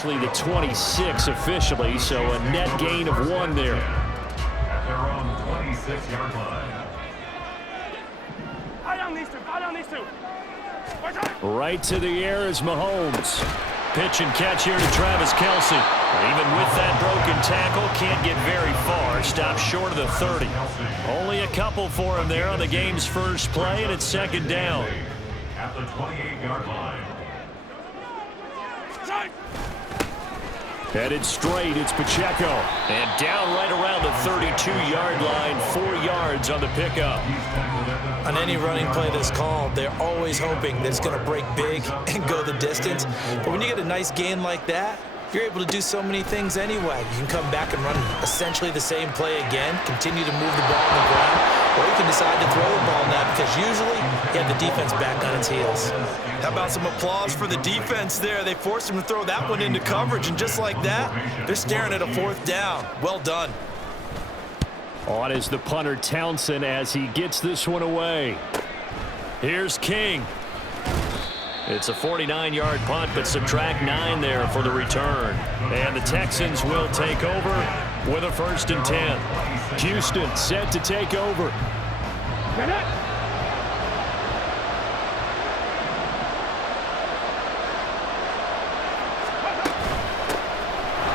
actually the 26 officially, so a net gain of 1 there. At their own 26-yard line. Fire on these two. Right to the air is Mahomes. Pitch and catch here to Travis Kelce. Even with that broken tackle, can't get very far. Stops short of the 30. Only a couple for him there on the game's first play, and it's second down. At the 28-yard line. Headed straight, it's Pacheco. And down right around the 32-yard line, 4 yards on the pickup. On any running play that's called, they're always hoping that it's going to break big and go the distance. But when you get a nice gain like that, you're able to do so many things anyway. You can come back and run essentially the same play again, continue to move the ball on the ground, or you can decide to throw the ball now because usually you have the defense back on its heels. How about some applause for the defense there? They forced him to throw that one into coverage, and just like that, they're staring at a 4th down. Well done. On is the punter Townsend as he gets this one away. Here's King. It's a 49-yard punt, but subtract 9 there for the return. And the Texans will take over with a 1st and 10. Houston set to take over.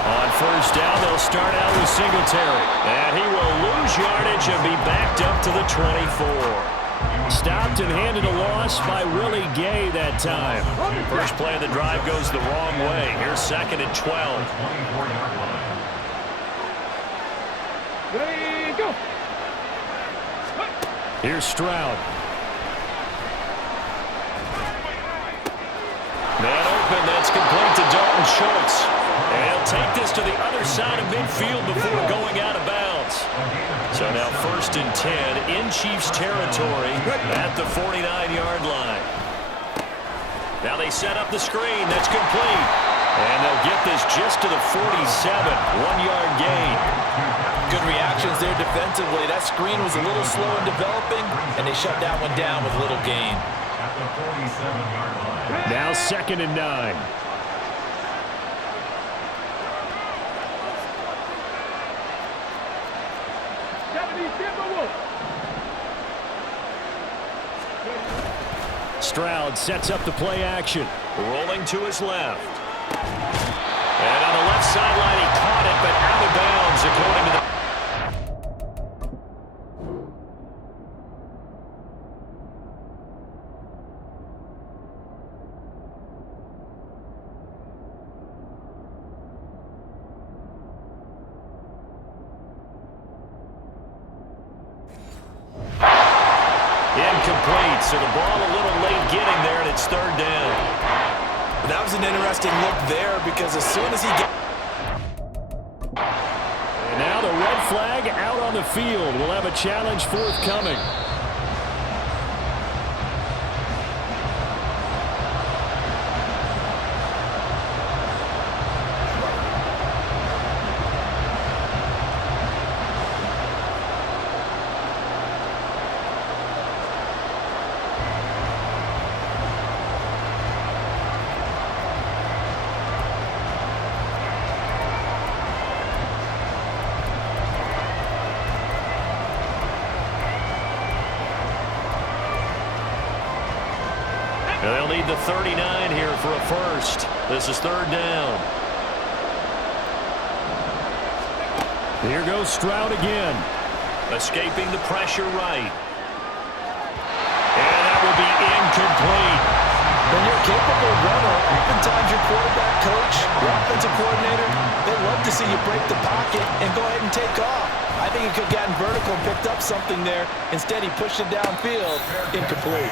On 1st down, they'll start out with Singletary. And he will lose yardage and be backed up to the 24. Stopped and handed a loss by Willie Gay that time. First play of the drive goes the wrong way. Here's 2nd and 12. Here's Stroud. Man open, that's complete to Dalton Schultz. And he'll take this to the other side of midfield before going out of bounds. So now 1st and 10 in Chiefs territory at the 49-yard line. Now they set up the screen. That's complete. And they'll get this just to the 47. 1-yard gain. Good reactions there defensively. That screen was a little slow in developing, and they shut that one down with little gain. At the 47-yard line. Now 2nd and 9. Stroud sets up the play action. Rolling to his left. And on the left sideline, he caught it, but out of bounds, according to the... Incomplete, so the ball a little late getting there, and it's 3rd down. That was an interesting look there because as soon as he gets... And now the red flag out on the field. We'll have a challenge forthcoming. They'll need the 39 here for a 1st. This is 3rd down. Here goes Stroud again. Escaping the pressure right. And that will be incomplete. When you're a capable runner, oftentimes your quarterback coach, your offensive coordinator, they love to see you break the pocket and go ahead and take off. I think he could have gotten vertical and picked up something there. Instead, he pushed it downfield. Incomplete.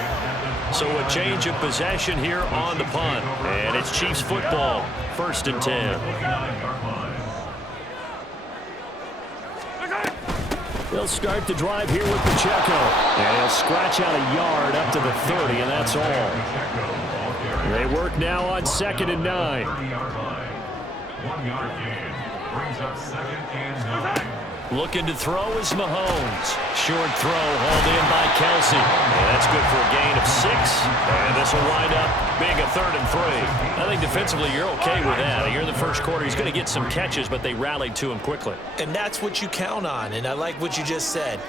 So a change of possession here on the punt. And it's Chiefs football. 1st and 10. They'll start the drive here with Pacheco. And he'll scratch out a yard up to the 30, and that's all. They work now on 2nd and 9. 1-yard gain. brings up 2nd and 9. Looking to throw is Mahomes. Short throw hauled in by Kelsey. And that's good for a gain of 6. And this will wind up being a 3rd and 3. I think defensively you're okay with that. Here in the first quarter, he's going to get some catches, but they rallied to him quickly. And that's what you count on. And I like what you just said.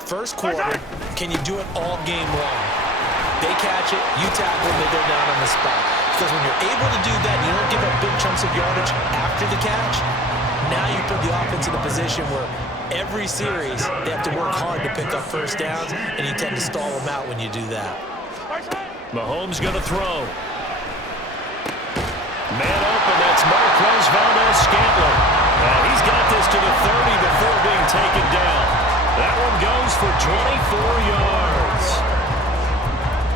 First quarter, can you do it all game long? They catch it, you tackle them, they go down on the spot. Because when you're able to do that, you don't give up big chunks of yardage after the catch. Now you put the offense in a position where every series they have to work hard to pick up first downs, and you tend to stall them out when you do that. Mahomes going to throw. Man open, that's Marquez Valdez-Scantling. He's got this to the 30 before being taken down. That one goes for 24 yards.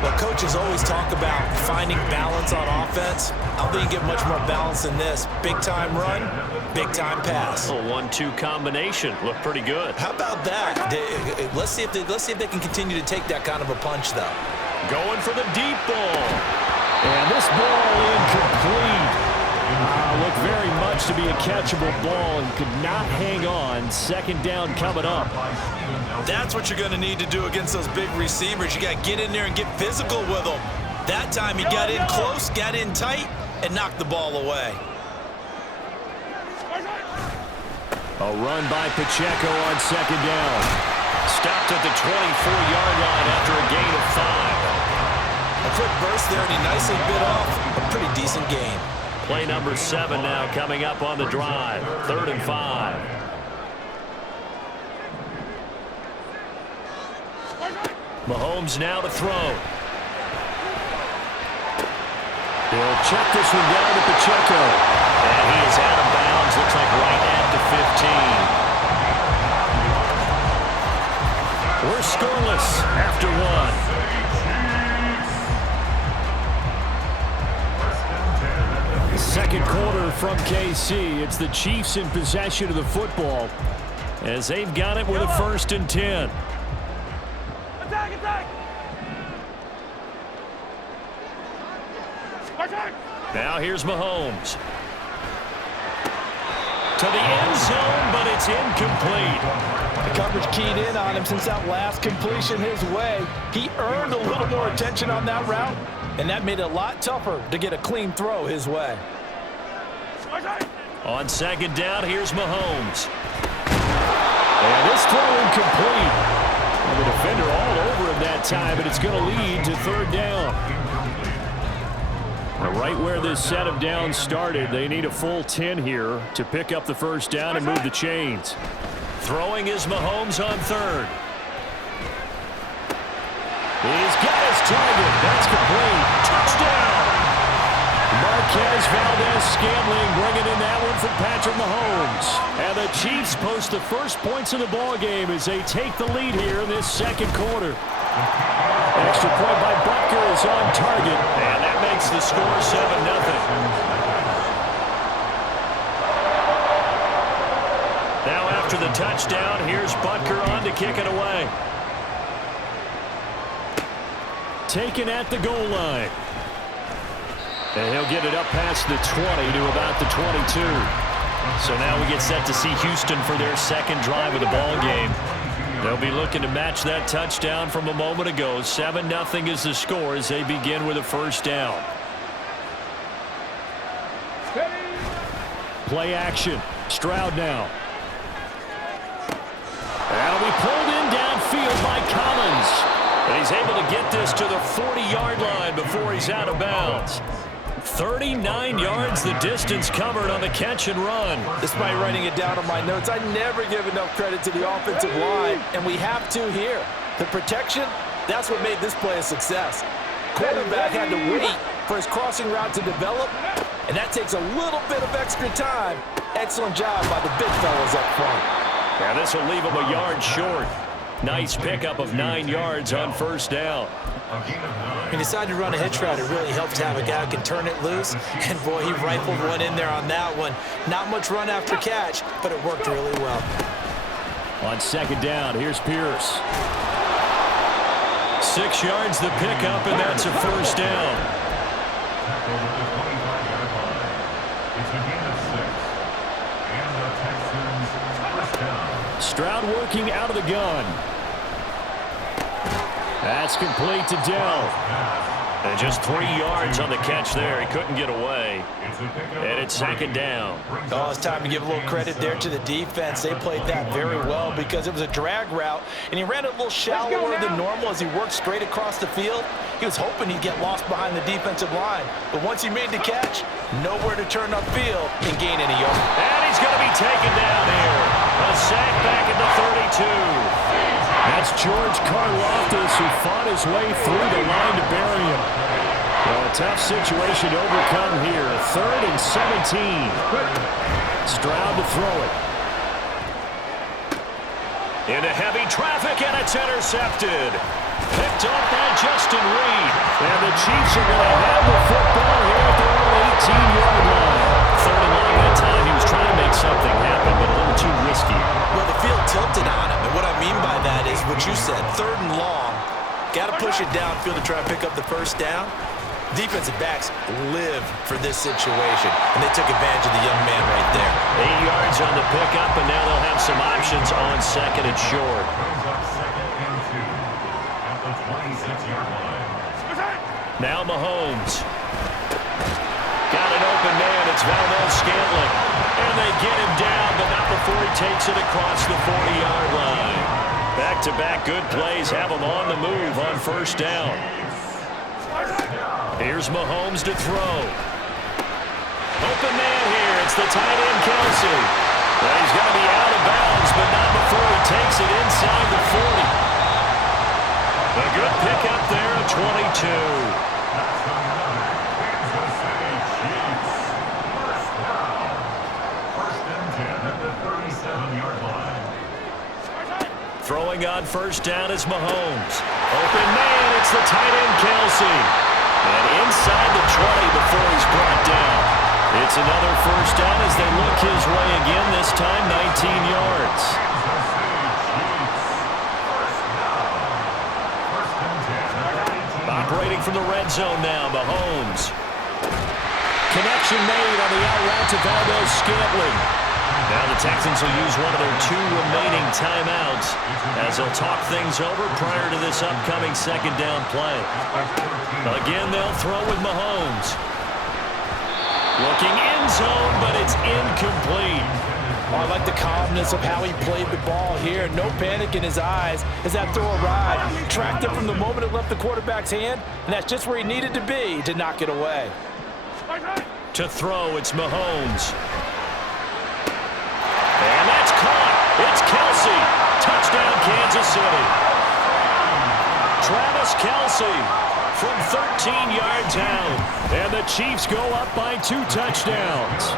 Well, coaches always talk about finding balance on offense. I don't think you get much more balance than this. Big-time run, big-time pass. A 1-2 combination. Looked pretty good. How about that? Let's see if they can continue to take that kind of a punch, though. Going for the deep ball. And this ball incomplete. Looked very much to be a catchable ball and could not hang on. 2nd down coming up. That's what you're going to need to do against those big receivers. You got to get in there and get physical with them. That time he got in close, got in tight, and knocked the ball away. A run by Pacheco on 2nd down. Stopped at the 24-yard line after a gain of 5. A quick burst there, and he nicely bit off a pretty decent gain. Play number 7 now coming up on the drive. 3rd and 5. Mahomes now to throw. He'll check this one down to Pacheco. And he is out of bounds. Looks like right at the 15. We're scoreless after 1. Second quarter from KC. It's the Chiefs in possession of the football as they've got it with a 1st and 10. Now here's Mahomes. To the end zone, but it's incomplete. The coverage keyed in on him since that last completion his way. He earned a little more attention on that route, and that made it a lot tougher to get a clean throw his way. On 2nd down, here's Mahomes. And this throw incomplete. And the defender all over him that time, but it's going to lead to 3rd down. Right where this set of downs started, they need a full 10 here to pick up the 1st down and move the chains. Throwing is Mahomes on 3rd. He's got his target. That's complete. Touchdown! Marquez Valdez-Scantling bringing in that one from Patrick Mahomes. And the Chiefs post the first points of the ball game as they take the lead here in this 2nd quarter. Extra point by Butker is on target, and that makes the score 7-0. Now after the touchdown, here's Butker on to kick it away. Taken at the goal line. And he'll get it up past the 20 to about the 22. So now we get set to see Houston for their 2nd drive of the ball game. They'll be looking to match that touchdown from a moment ago. 7-0 is the score as they begin with a 1st down. Play action. Stroud now. That'll be pulled in downfield by Collins. And he's able to get this to the 40-yard line before he's out of bounds. 39 yards the distance covered on the catch and run. Despite writing it down on my notes, I never give enough credit to the offensive line, and we have to here. The protection, that's what made this play a success. Quarterback had to wait for his crossing route to develop, and that takes a little bit of extra time. Excellent job by the big fellas up front. Now this will leave him a yard short. Nice pickup of 9 yards on 1st down. He decided to run a hitch route. It really helped to have a guy who can turn it loose. And, boy, he rifled one in there on that one. Not much run after catch, but it worked really well. On 2nd down, here's Pierce. 6 yards the pickup, and that's a 1st down. It's a gain of 6. And the Stroud working out of the gun. That's complete to Dell. And just 3 yards on the catch there. He couldn't get away. And it's second down. Oh, it's time to give a little credit there to the defense. They played that very well because it was a drag route, and he ran it a little shallower than normal as he worked straight across the field. He was hoping he'd get lost behind the defensive line. But once he made the catch, nowhere to turn upfield and gain any yards. And he's going to be taken down here. A sack back at the 32. That's George Karlaftis, who fought his way through the line to bury him. Well, a tough situation to overcome here. 3rd and 17. Stroud to throw it. Into heavy traffic, and it's intercepted. Picked up by Justin Reed. And the Chiefs are going to have the football here at their own 18-yard line. 3rd and long that time. He was trying to make something happen, but a little too risky. Well, the field tilted on him, and what I mean by that is what you said, 3rd and long. Got to push it downfield to try and pick up the first down. Defensive backs live for this situation, and they took advantage of the young man right there. 8 yards on the pickup, and now they'll have some options on 2nd and short. Now Mahomes. Got an open man. It's Valdez-Scantling. And they get him down, but not before he takes it across the 40-yard line. Back-to-back good plays have him on the move on 1st down. Here's Mahomes to throw. Open man here. It's the tight end, Kelsey. Well, he's going to be out of bounds, but not before he takes it inside the 40. A good pickup there at 22. Throwing on 1st down is Mahomes. Open man, it's the tight end, Kelsey. And inside the 20 before he's brought down. It's another 1st down as they look his way again, this time 19 yards. Operating from the red zone now, Mahomes. Connection made on the out route to Valdez-Scantling. Now the Texans will use one of their 2 remaining timeouts as they'll talk things over prior to this upcoming 2nd down play. Again, they'll throw with Mahomes. Looking end zone, but it's incomplete. Oh, I like the calmness of how he played the ball here. No panic in his eyes as that throw arrived. Tracked it from the moment it left the quarterback's hand, and that's just where he needed to be to knock it away. To throw, it's Mahomes. And that's caught. It's Kelsey. Touchdown, Kansas City. Travis Kelsey from 13 yards out. And the Chiefs go up by 2 touchdowns.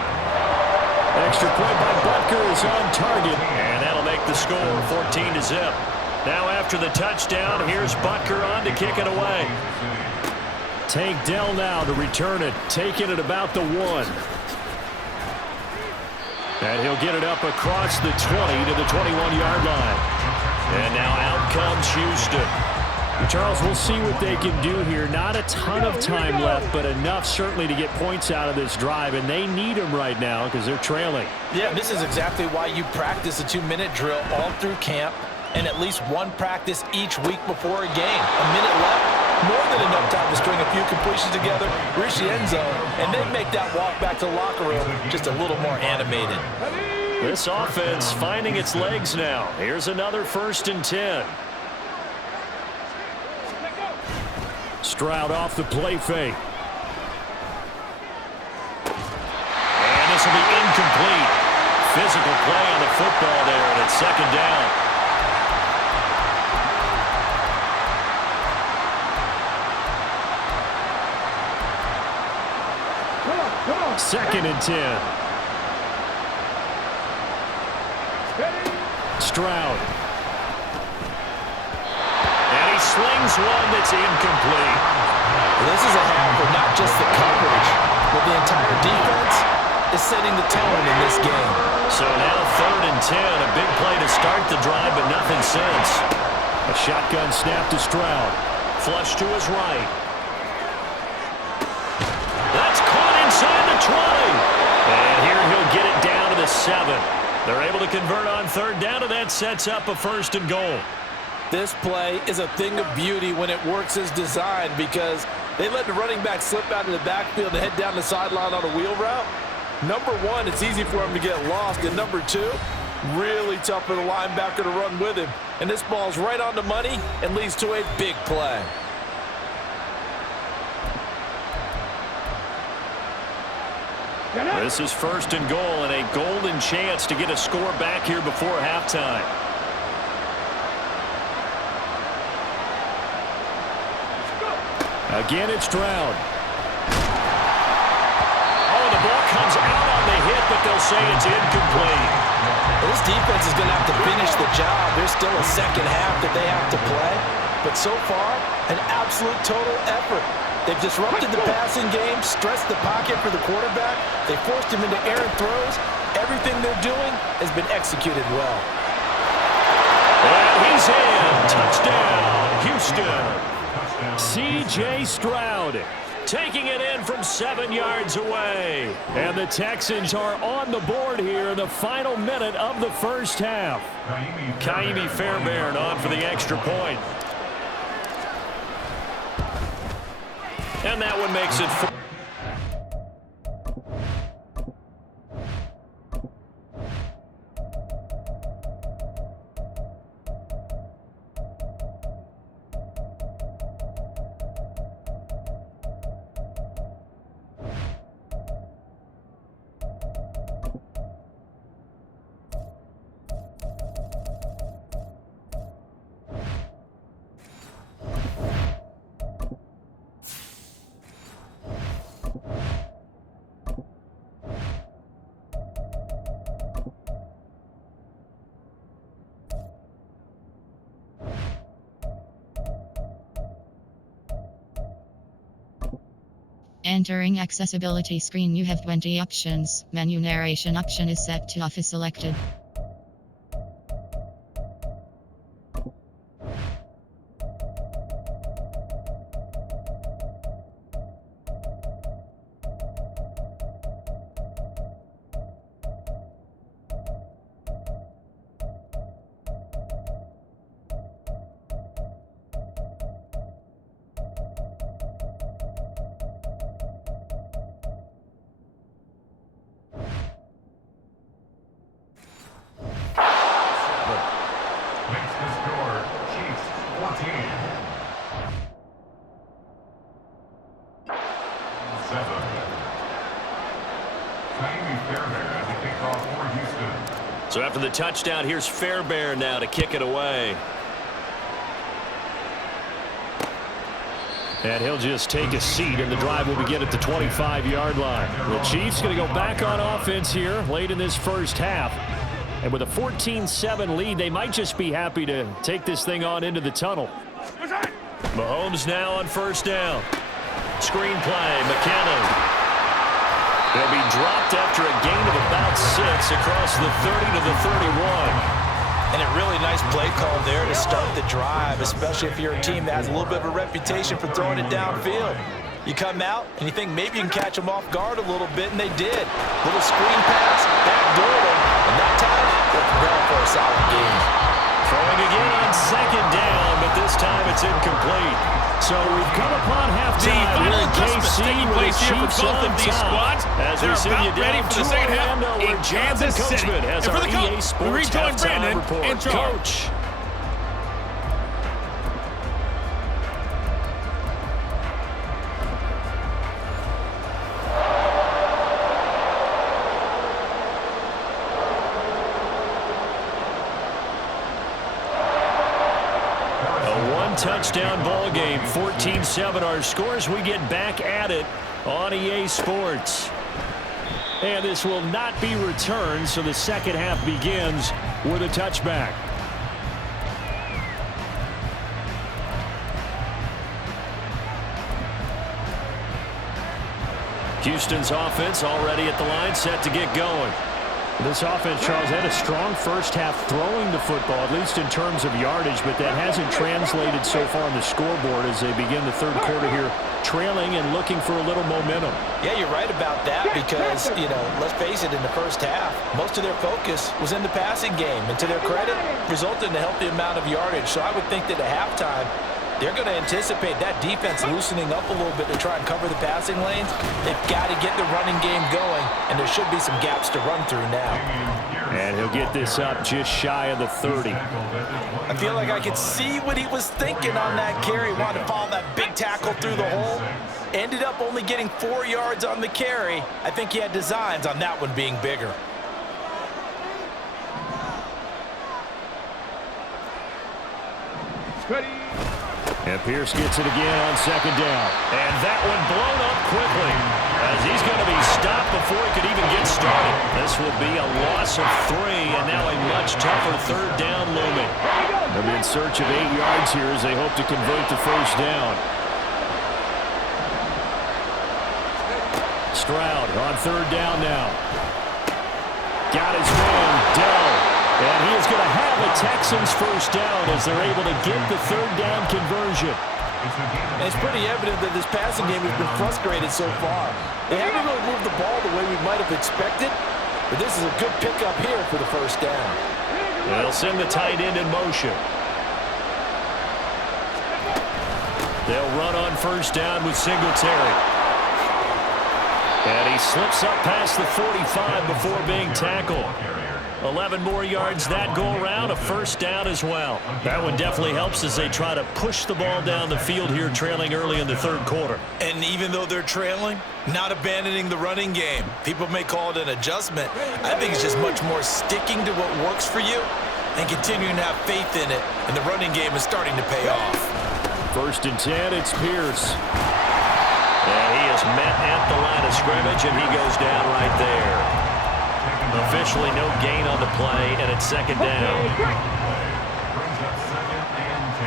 Extra point by Butker is on target. And that'll make the score 14-0. Now after the touchdown, here's Butker on to kick it away. Tank Dell now to return it. Taking it about the 1. And he'll get it up across the 20 to the 21-yard line. And now out comes Houston. Charles, we'll see what they can do here. Not a ton of time left, but enough certainly to get points out of this drive, and they need them right now because they're trailing. Yeah, this is exactly why you practice a 2-minute drill all through camp and at least one practice each week before a game. A minute left, more than enough time to string a few completions together, reach the end zone, and then make that walk back to the locker room just a little more animated. This offense finding its legs now. Here's another 1st and 10. Stroud off the play fake. And this will be incomplete. Physical play on the football there, and it's 2nd down. 2nd and 10. Stroud. And he slings one that's incomplete. This is a half where not just the coverage, but the entire defense is setting the tone in this game. So now 3rd and 10. A big play to start the drive, but nothing since. A shotgun snap to Stroud. Flush to his right. That's caught inside the 20. And here he'll get it down to the 7. They're able to convert on third down, and that sets up a 1st and goal. This play is a thing of beauty when it works as designed because they let the running back slip out of the backfield and head down the sideline on a wheel route. Number one, it's easy for him to get lost. And number two, really tough for the linebacker to run with him. And this ball's right on the money and leads to a big play. This is 1st and goal and a golden chance to get a score back here before halftime. Again, it's Stroud. Oh, the ball comes out on the hit, but they'll say it's incomplete. This defense is going to have to finish the job. There's still a second half that they have to play. But so far, an absolute total effort. They've disrupted the passing game, stressed the pocket for the quarterback. They forced him into errant throws. Everything they're doing has been executed well. And he's in. Touchdown, Houston. C.J. Stroud taking it in from 7 yards away. And the Texans are on the board here in the final minute of the first half. Kaimi Fairbairn on for the extra point. And that one makes it 4. Entering accessibility screen, you have 20 options. Menu narration option is set to off is selected. Makes the score, Chiefs 14. 7. Kaimi Fairbairn as a kickoff for Houston. So after the touchdown, here's Fairbairn now to kick it away. And he'll just take a seat, and the drive will begin at the 25-yard line. The Chiefs going to go back on offense here late in this first half. And with a 14-7 lead, they might just be happy to take this thing on into the tunnel. Mahomes now on first down. Screen play, McKinnon. He'll be dropped after a gain of about 6 across the 30 to the 31. And a really nice play call there to start the drive, especially if you're a team that has a little bit of a reputation for throwing it downfield. You come out and you think maybe you can catch them off guard a little bit, and they did. Little screen pass, backdoored them, and that time they're preparing for a solid game. Throwing again on second down, but this time it's incomplete. So we've come upon halftime here in KC with the Chiefs on top. As we send you down to Orlando, where Jonathan Coachman has our EA Sports halftime report. Coach. Touchdown ball game, 14-7 our scores. We get back at it on EA Sports. And this will not be returned, so the second half begins with a touchback. Houston's offense already at the line, set to get going. This offense, Charles, had a strong first half throwing the football, at least in terms of yardage, but that hasn't translated so far on the scoreboard as they begin the third quarter here, trailing and looking for a little momentum. Yeah, you're right about that because, let's face it, in the first half, most of their focus was in the passing game. And to their credit, resulted in a healthy amount of yardage. So I would think that at halftime, they're going to anticipate that defense loosening up a little bit to try and cover the passing lanes. They've got to get the running game going, and there should be some gaps to run through now. And he'll get this up just shy of the 30. I feel like I could see what he was thinking on that carry. Wanted to follow that big tackle through the hole. Ended up only getting 4 yards on the carry. I think he had designs on that one being bigger. And Pierce gets it again on second down. And that one blown up quickly as he's going to be stopped before he could even get started. This will be a loss of 3, and now a much tougher third down looming. They'll be in search of 8 yards here as they hope to convert the first down. Stroud on third down now. Got his man, Dell. And he is going to have a Texans first down as they're able to get the third down conversion. And it's pretty evident that this passing game has been frustrated so far. They haven't really moved the ball the way we might have expected, but this is a good pickup here for the first down. They'll send the tight end in motion. They'll run on first down with Singletary. And he slips up past the 45 before being tackled. 11 more yards that go around, a first down as well. That one definitely helps as they try to push the ball down the field here, trailing early in the third quarter. And even though they're trailing, not abandoning the running game. People may call it an adjustment. I think it's just much more sticking to what works for you and continuing to have faith in it. And the running game is starting to pay off. First and 10, it's Pierce. And he is met at the line of scrimmage, and he goes down right there. Officially no gain on the play, and it's second down. Brings up second and 10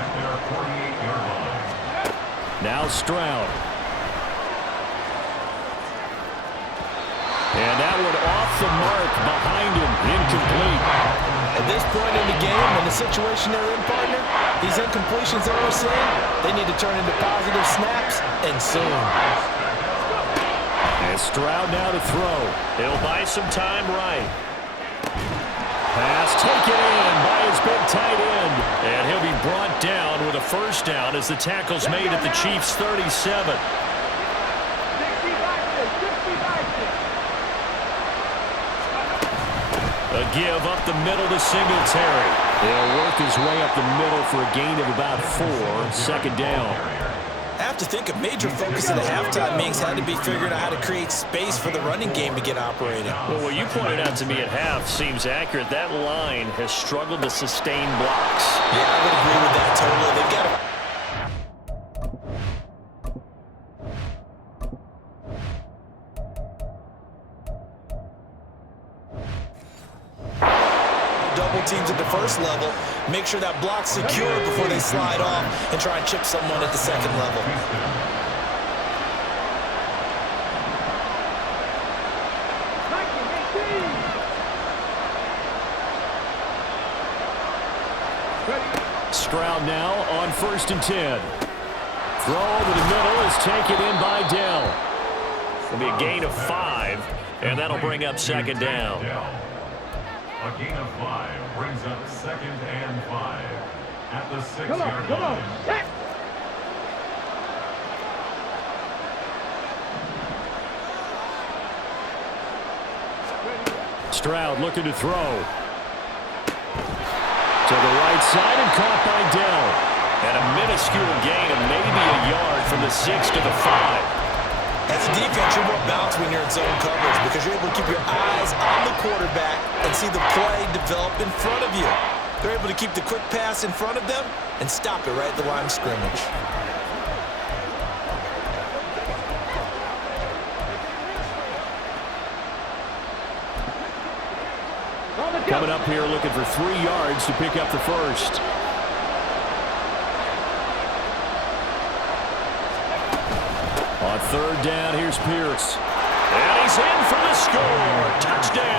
at their 48-yard line. Now Stroud. And that one off the mark behind him, incomplete. At this point in the game, in the situation they're in, partner, these incompletions that we're seeing, they need to turn into positive snaps, and soon. And Stroud now to throw. He'll buy some time right. Pass taken in by his big tight end. And he'll be brought down with a first down as the tackle's made at the Chiefs' 37. A give up the middle to Singletary. He'll work his way up the middle for a gain of about 4, second down. I have to think a major focus in the halftime meetings had to be figuring out how to create space for the running game to get operating. Well, what you pointed out to me at half seems accurate. That line has struggled to sustain blocks. Yeah, I would agree with that totally. They've got to... double teams at the first level, make sure that block's secure before they slide off and try and chip someone at the second level. Stroud now on first and 10. Throw over the middle is taken in by Dell. It'll be a gain of 5, and that'll bring up second down. A gain of 5 brings up second and 5 at the 6-yard line. Stroud looking to throw. To the right side and caught by Dell. And a minuscule gain of maybe a yard from the 6 to the 5. As a defense, you're more balanced when you're in zone coverage because you're able to keep your eyes on the quarterback and see the play develop in front of you. They're able to keep the quick pass in front of them and stop it right at the line of scrimmage. Coming up here looking for 3 yards to pick up the first. On third down, here's Pierce. And he's in for the score. Touchdown.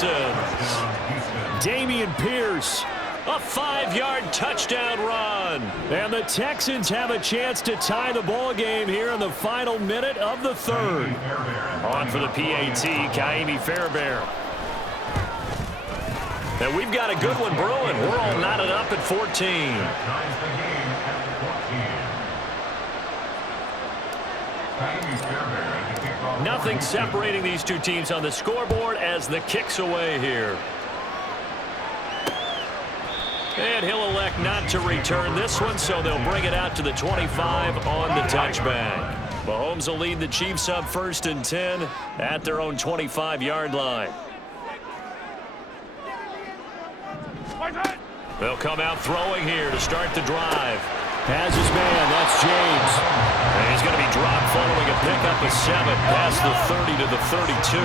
Texans. Dameon Pierce, a 5-yard touchdown run. And the Texans have a chance to tie the ball game here in the final minute of the third. On for the PAT, Kaimi Fairbairn. And we've got a good one brewing. We're all knotted up at 14. Nothing separating these two teams on the scoreboard as the kick's away here. And he'll elect not to return this one, so they'll bring it out to the 25 on the touchback. Mahomes will lead the Chiefs up 1st and 10 at their own 25-yard line. They'll come out throwing here to start the drive. Has his man, that's James. And he's going to be dropped following a pickup of 7 past the 30 to the 32.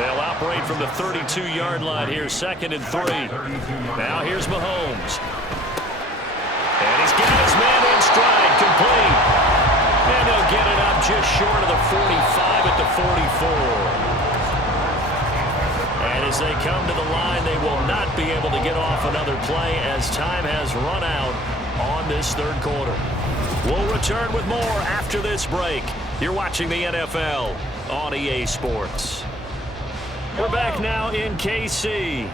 They'll operate from the 32-yard line here, 2nd and 3. Now here's Mahomes. And he's got his man in stride, complete. And they'll get it up just short of the 45 at the 44. And as they come to the line, they will not be able to get off another play as time has run out on this third quarter. We'll return with more after this break. You're watching the NFL on EA Sports. We're back now in KC.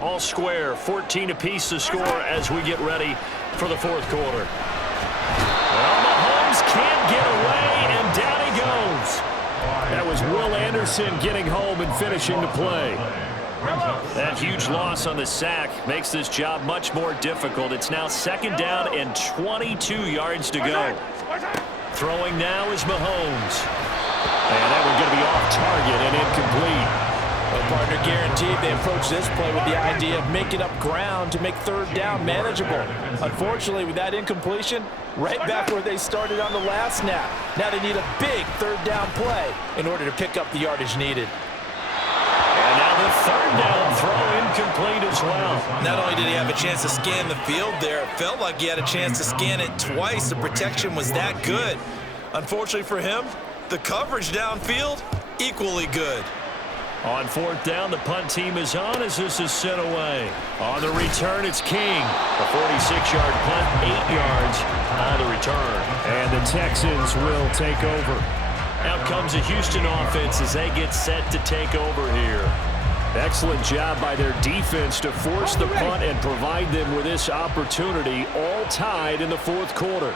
All square, 14 apiece to score as we get ready for the fourth quarter. Well, Mahomes can't get away, and down he goes. That was Will Anderson getting home and finishing the play. That huge loss on the sack makes this job much more difficult. It's now 2nd down and 22 yards to go. Throwing now is Mahomes. And that one going to be off target and incomplete. Well, partner, guaranteed they approach this play with the idea of making up ground to make 3rd down manageable. Unfortunately, with that incompletion, right back where they started on the last snap. Now they need a big 3rd down play in order to pick up the yardage needed. And now the 3rd down throw incomplete as well. Not only did he have a chance to scan the field there, it felt like he had a chance to scan it twice. The protection was that good. Unfortunately for him, the coverage downfield, equally good. On 4th down, the punt team is on as this is sent away. On the return, it's King. A 46-yard punt, 8 yards on the return. And the Texans will take over. Out comes the Houston offense as they get set to take over here. Excellent job by their defense to force the punt and provide them with this opportunity, all tied in the fourth quarter.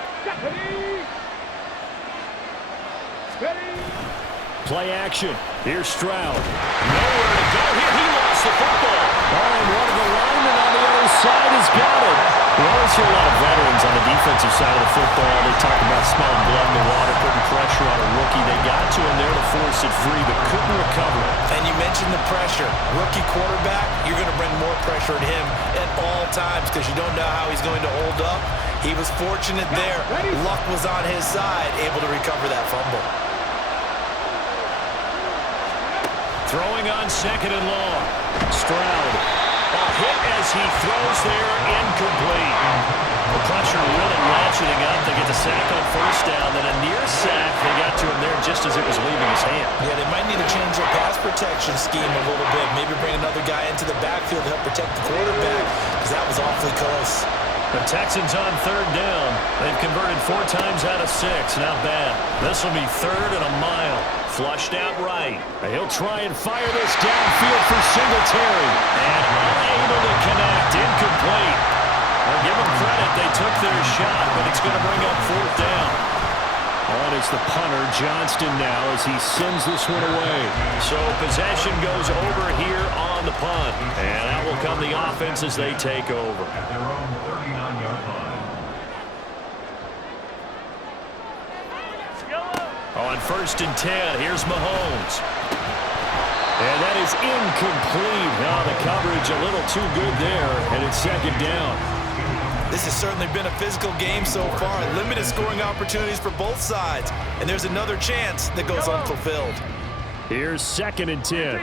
Play action. Here's Stroud. Nowhere to go here. He lost the football. Oh, and one of the linemen on the other side has got it. We always hear a lot of veterans on the defensive side of the football. They talk about smelling blood in the water, putting pressure on a rookie. They got to him there to force it free, but couldn't recover it. And you mentioned the pressure. Rookie quarterback, you're going to bring more pressure at him at all times because you don't know how he's going to hold up. He was fortunate there. Luck was on his side, able to recover that fumble. Throwing on 2nd and long. Stroud. A hit as he throws there, incomplete. The pressure really ratcheting up. They get the sack on 1st down, then a near sack. They got to him there just as it was leaving his hand. Yeah, they might need to change their pass protection scheme a little bit. Maybe bring another guy into the backfield to help protect the quarterback because that was awfully close. The Texans on 3rd down. They've converted 4 times out of 6. Not bad. This will be 3rd and a mile. Flushed out right. And he'll try and fire this downfield for Singletary. And unable to connect. Incomplete. Well, give them credit. They took their shot, but it's going to bring up 4th down. On is the punter, Johnston now, as he sends this one away. So possession goes over here on the punt. And out will come the offense as they take over. At their own 39-yard line. On 1st and 10, here's Mahomes. And that is incomplete. Now the coverage a little too good there, and it's 2nd down. This has certainly been a physical game so far. Limited scoring opportunities for both sides. And there's another chance that goes unfulfilled. Here's 2nd and 10.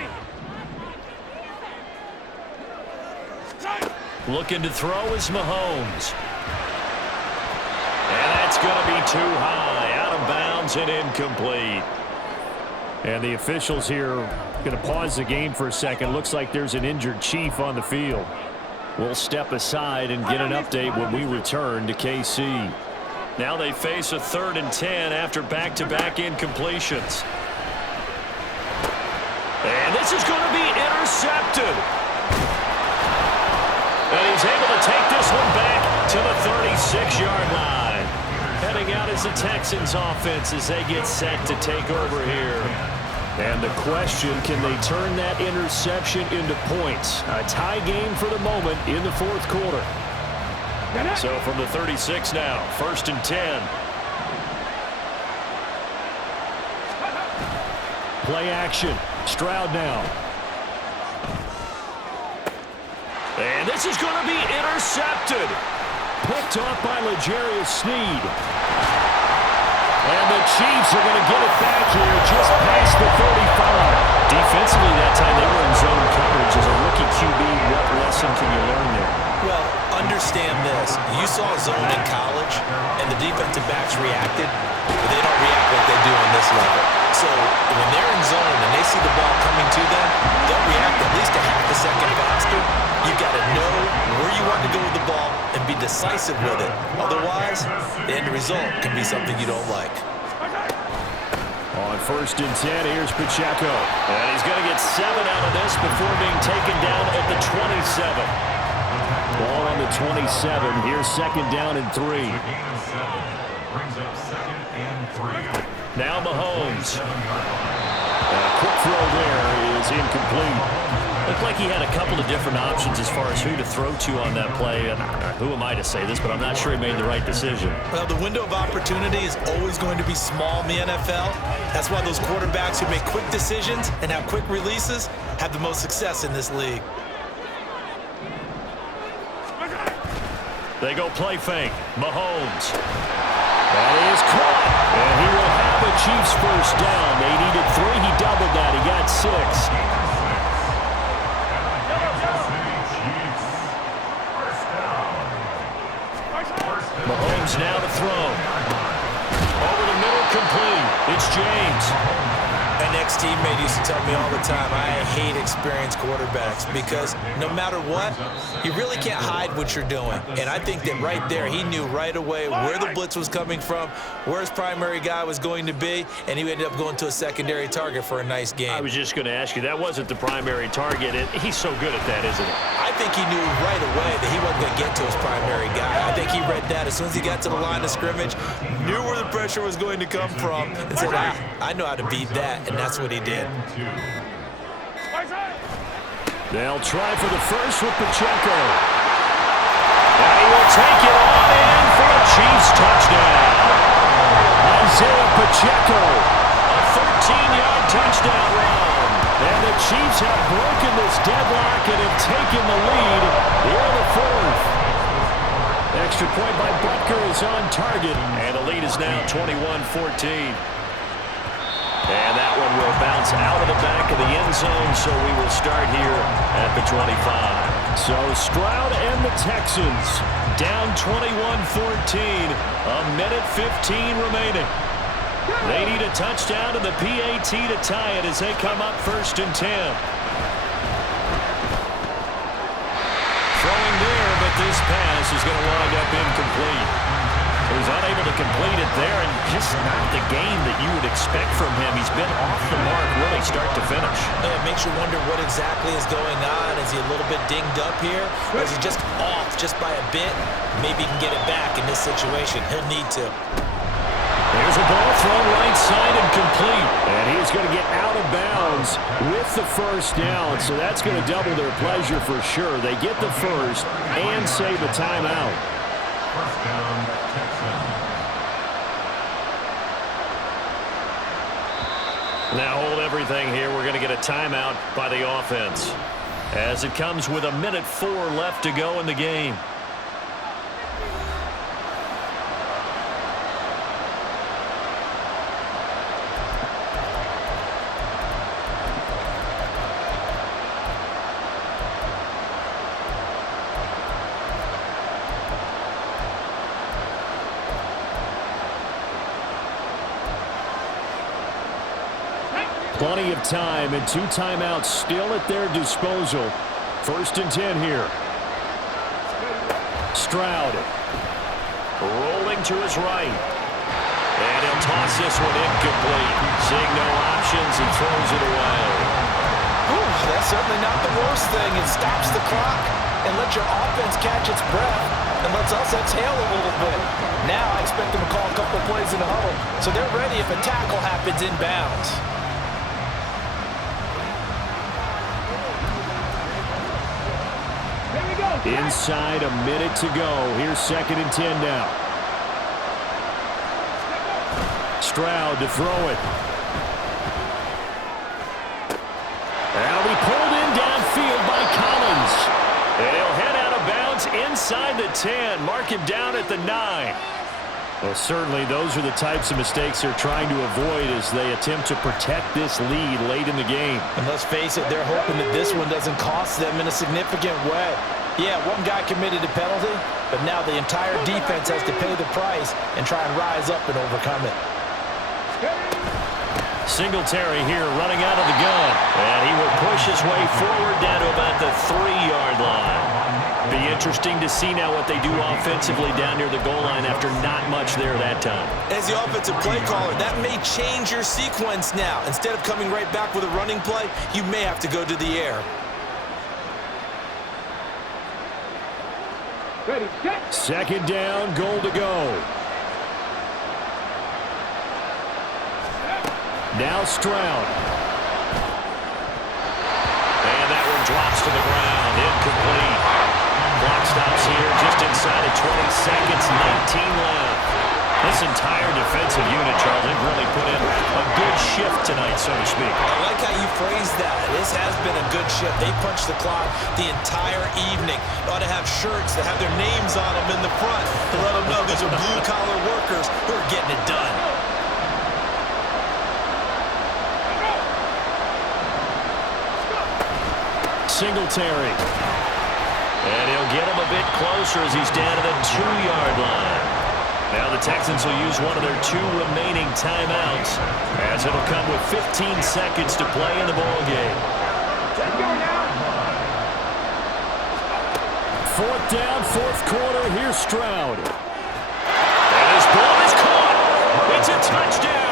Looking to throw is Mahomes. And that's going to be too high. Out of bounds and incomplete. And the officials here going to pause the game for a second. Looks like there's an injured Chief on the field. We'll step aside and get an update when we return to KC. Now they face a 3rd and 10 after back-to-back incompletions. And this is going to be intercepted. And he's able to take this one back to the 36-yard line. Heading out is the Texans offense as they get set to take over here. And the question, can they turn that interception into points? A tie game for the moment in the 4th quarter. So from the 36 now, 1st and 10. Play action. Stroud now. And this is going to be intercepted. Picked off by L'Jarius Sneed. And the Chiefs are going to get it back here just past the 35. Defensively that time they were in zone coverage. As a rookie QB, what lesson can you learn there? Well, understand this. You saw zone in college, and the defensive backs reacted, but they don't react like they do on this level. So when they're in zone and they see the ball coming to them, they'll react at least a half a second faster. You've got to know where you want to go with the ball and be decisive with it. Otherwise, the end result can be something you don't like. On 1st and 10, here's Pacheco. And he's going to get 7 out of this before being taken down at the 27. Ball on the 27. Here's 2nd down and 3. Brings up 2nd and 3. Now Mahomes. A quick throw there is incomplete. Looked like he had a couple of different options as far as who to throw to on that play. And who am I to say this, but I'm not sure he made the right decision. Well, the window of opportunity is always going to be small in the NFL. That's why those quarterbacks who make quick decisions and have quick releases have the most success in this league. They go play fake. Mahomes. That is caught. And he will have a Chiefs 1st down. They needed 3. He doubled that. He got 6. Mahomes now to throw. Over the middle, complete. It's James. An ex-teammate used to tell me all the time, I hate experienced quarterbacks because no matter what, you really can't hide what you're doing. And I think that right there, he knew right away where the blitz was coming from, where his primary guy was going to be, and he ended up going to a secondary target for a nice game. I was just going to ask you, that wasn't the primary target. He's so good at that, isn't he? I think he knew right away that he wasn't going to get to his primary guy. I think he read that as soon as he got to the line of scrimmage, knew where the pressure was going to come from, and said, I know how to beat that, and that's what he did. They'll try for the first with Pacheco. And he will take it on in for a Chiefs touchdown. Isaiah Pacheco, a 13-yard touchdown run. And the Chiefs have broken this deadlock and have taken the lead here in the 4th. Extra point by Butker is on target. And the lead is now 21-14. And that one will bounce out of the back of the end zone, so we will start here at the 25. So Stroud and the Texans down 21-14, a minute 15 remaining. They need a touchdown to the PAT to tie it as they come up 1st and 10. Throwing there, but this pass is going to wind up incomplete. He was unable to complete it there, and just not the game that you would expect from him. He's been off the mark really start to finish. Yeah, it makes you wonder what exactly is going on. Is he a little bit dinged up here? Or is he just off just by a bit? Maybe he can get it back in this situation. He'll need to. There's a ball thrown right side and complete. And he's going to get out of bounds with the 1st down. So that's going to double their pleasure for sure. They get the 1st and save a timeout. 1st down, Texans. Now hold everything here. We're going to get a timeout by the offense as it comes with a minute 4 left to go in the game. Plenty of time and 2 timeouts still at their disposal. 1st and 10 here. Stroud. Rolling to his right. And he'll toss this one incomplete. Seeing no options, he throws it away. Ooh, that's certainly not the worst thing. It stops the clock and lets your offense catch its breath and lets us exhale a little bit. Now I expect them to call a couple plays in the huddle, so they're ready if a tackle happens inbounds. Inside a minute to go. Here's 2nd and 10 now. Stroud to throw it. That'll be pulled in downfield by Collins. And he'll head out of bounds inside the 10. Mark him down at the 9. Well, certainly those are the types of mistakes they're trying to avoid as they attempt to protect this lead late in the game. And let's face it, they're hoping that this one doesn't cost them in a significant way. Yeah, one guy committed a penalty, but now the entire defense has to pay the price and try and rise up and overcome it. Singletary here running out of the gun. And he will push his way forward down to about the 3-yard line. Be interesting to see now what they do offensively down near the goal line after not much there that time. As the offensive play caller, that may change your sequence now. Instead of coming right back with a running play, you may have to go to the air. Ready, set. 2nd down, goal to go. Now Stroud. And that one drops to the ground. Incomplete. Clock stops here just inside of 20 seconds. 19 left. This entire defensive unit, Charles, they've really put in a good shift tonight, so to speak. I like how you phrased that. This has been a good shift. They punched the clock the entire evening. They ought to have shirts that have their names on them in the front to let them know these are blue-collar workers who are getting it done. Singletary. And he'll get him a bit closer as he's down to the 2-yard line. Now the Texans will use one of their 2 remaining timeouts as it'll come with 15 seconds to play in the ballgame. 4th down, 4th quarter. Here's Stroud. And his ball is caught. It's a touchdown.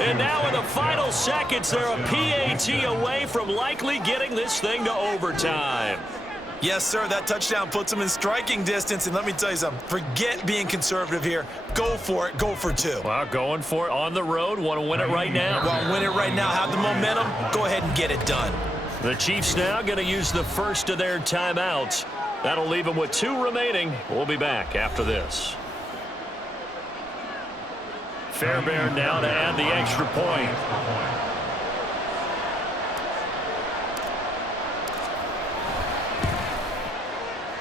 And now in the final seconds, they're a PAT away from likely getting this thing to overtime. Yes, sir, that touchdown puts them in striking distance. And let me tell you something, forget being conservative here. Go for it. Go for 2. Well, going for it on the road. Want to win it right now. Want to win it right now. Have the momentum. Go ahead and get it done. The Chiefs now going to use the first of their timeouts. That'll leave them with 2 remaining. We'll be back after this. Fairbairn now to add the extra point.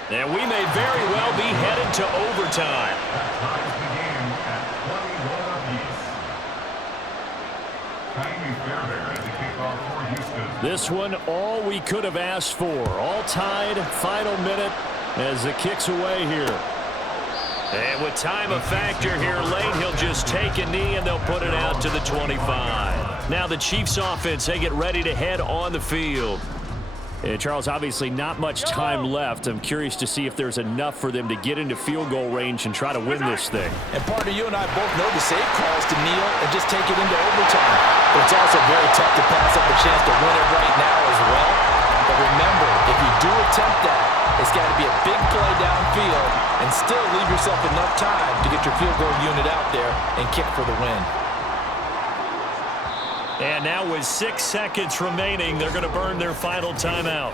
And we may very well be headed to overtime. Ties the game at 21 apiece. Fairbairn at the kickoff for Houston. This one, all we could have asked for. All tied, final minute as it kicks away here. And with time a factor here late, he'll just take a knee and they'll put it out to the 25. Now the Chiefs offense, they get ready to head on the field. Charles, obviously not much time left. I'm curious to see if there's enough for them to get into field goal range and try to win this thing. And partner, you and I both know the safe calls to kneel and just take it into overtime. But it's also very tough to pass up a chance to win it right now as well. But remember, if you do attempt that, it's got to be a big play downfield and still leave yourself enough time to get your field goal unit out there and kick for the win. And now with 6 seconds remaining, they're going to burn their final timeout.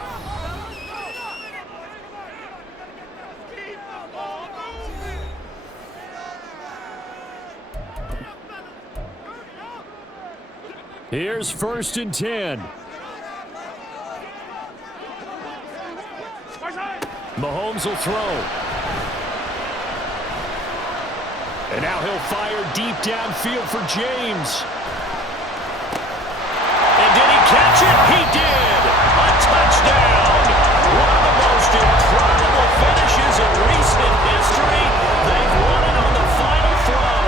Here's 1st and 10. Mahomes will throw. And now he'll fire deep downfield for James. Did he catch it? He did! A touchdown! One of the most improbable finishes in recent history. They've won it on the final throw.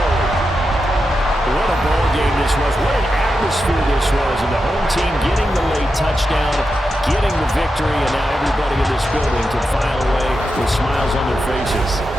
What a ball game this was. What an atmosphere this was, and the home team getting the late touchdown, getting the victory, and now everybody in this building can file away with smiles on their faces.